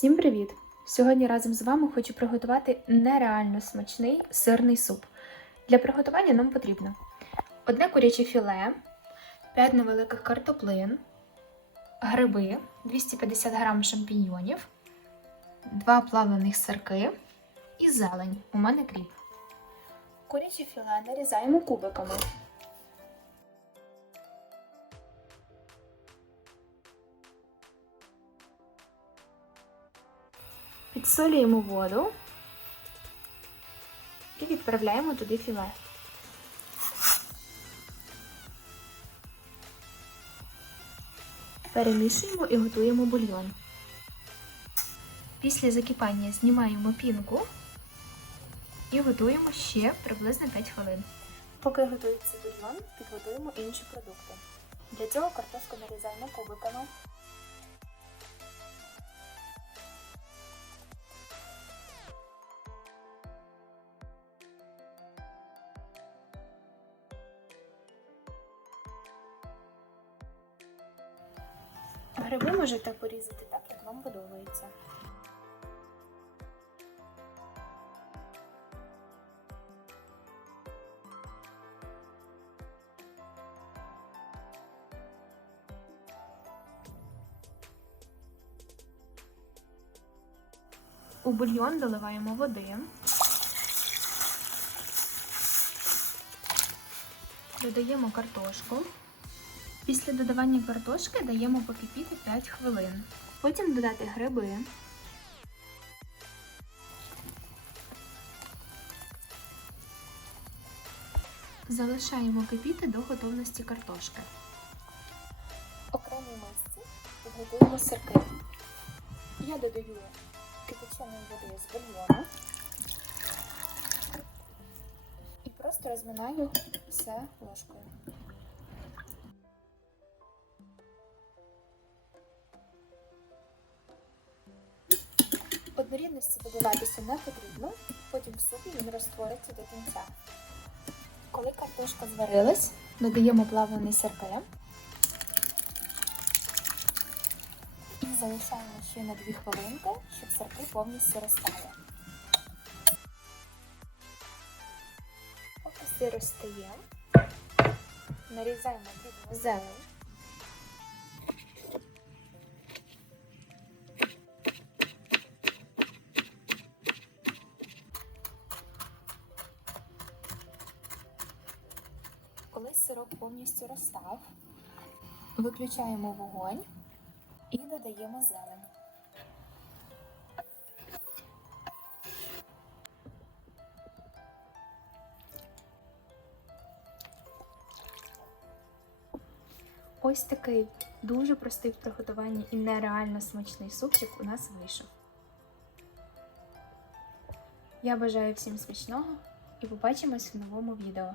Всім привіт! Сьогодні разом з вами хочу приготувати нереально смачний сирний суп. Для приготування нам потрібно одне куряче філе, 5 невеликих картоплин, гриби, 250 г шампіньйонів, 2 плавлених сирки і зелень. У мене кріп. Куряче філе нарізаємо кубиками. Підсолюємо воду і відправляємо туди філе. Перемішуємо і готуємо бульйон. Після закипання знімаємо пінку і готуємо ще приблизно 5 хвилин. Поки готується бульйон, підготуємо інші продукти. Для цього картошку нарізаємо кубиками. Гриби можете порізати так, як вам подобається. У бульйон доливаємо води. Додаємо картошку. Після додавання картошки даємо покипіти 5 хвилин. Потім додати гриби. Залишаємо кипіти до готовності картошки. Окремій мисці підготуємо сирки. Я додаю кипяченої води з бульйону і просто розминаю все ложкою. Однорідності додаватися не потрібно, потім в супі він розтвориться до кінця. Коли картошка зварилась, додаємо плавлений сирке і залишаємо ще на 2 хвилинки, щоб сирки повністю розтали. Поки сир розстає, нарізаємо дрібну зелень. Коли сироп повністю розстав, виключаємо вогонь і додаємо зелень. Ось такий дуже простий в приготуванні і нереально смачний супчик у нас вийшов. Я бажаю всім смачного і побачимось в новому відео.